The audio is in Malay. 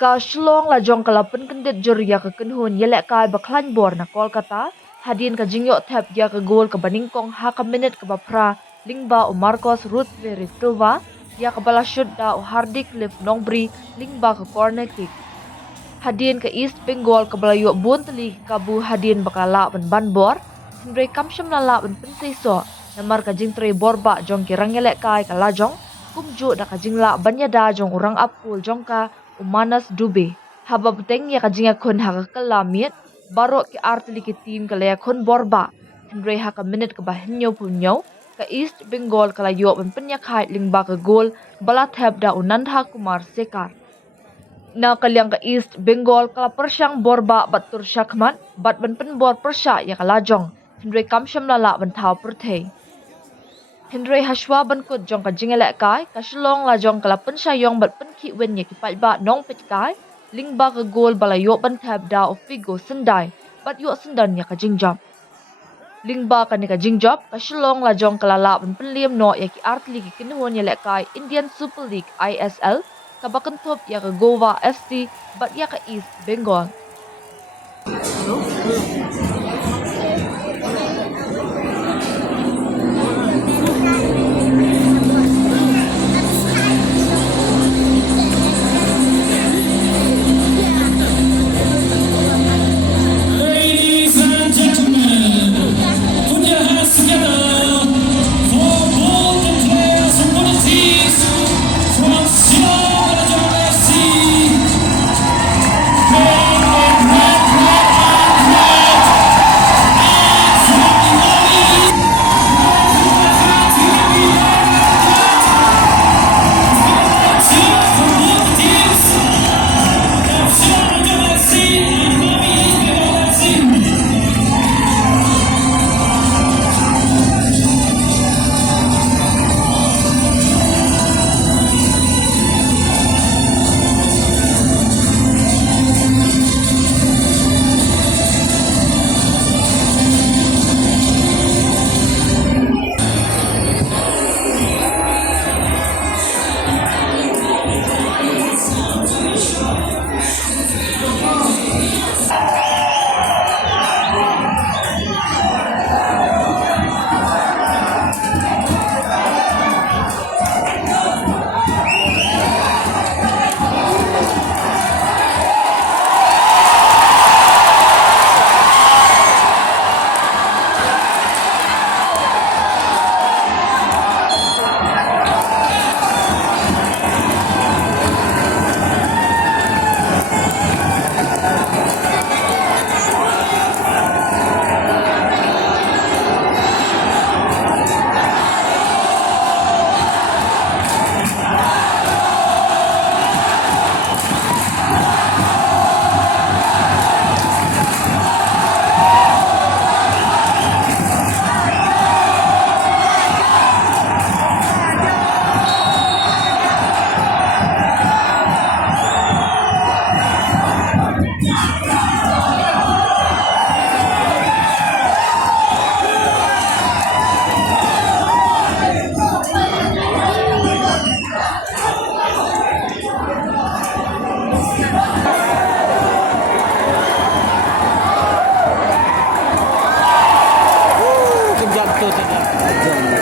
Ka Shillong Lajong kalapan kendit jur ya ke kenhun yelek kai baklan bor na Kolkata. Hadin ka jingyok tap ya ke gol ke baningkong haka minit ke bapra lingba o Marcos Ruth Veri Silva ya ke bala shoot da o Hardik Liv Nongbri lingba ke corner kick. Hadin ke East Bengal ke bala yuk bunteli kabu hadin bakala ban bor. Hindre kamsyam lala ban pensiso namar ka jingtre borba jong kirang yelek kai ka Lajong kumju da ka jingla banyada jong urang apul jong ka Umanas Dube. Haba beteng ya kajinga kun haka kelamit, barok ki artili ki tim kalaya kun borba. Hindre haka minit ke bahinyo punyo, ke East Bengal kala yuk penyak hai lingba ke gol, bala tab da Unandha Kumar Sekar. Na kalyang ke East Bengal kala persyang borba batur syakmat, bat pen bor persyak ya Lajong, hindre kamsyam lala bentau pertei. Hindre haswa bankut jong ka jingelek kai, ka Shillong Lajong kala pensyayong bat penkik wen ya kipat ba nong pet kai, lingba ke gol bala yok bantab da o figo sendai, bat yok sendan ya ka jingjap. Lingba ka ni ka jingjap, ka Shillong Lajong kala la Pynliem no ya ki artli ki kinuhon ya lek kai Indian Super League ISL, ka bakentop ya ka Goa FC, bat ya ka East Bengal. Kejap tu tadi.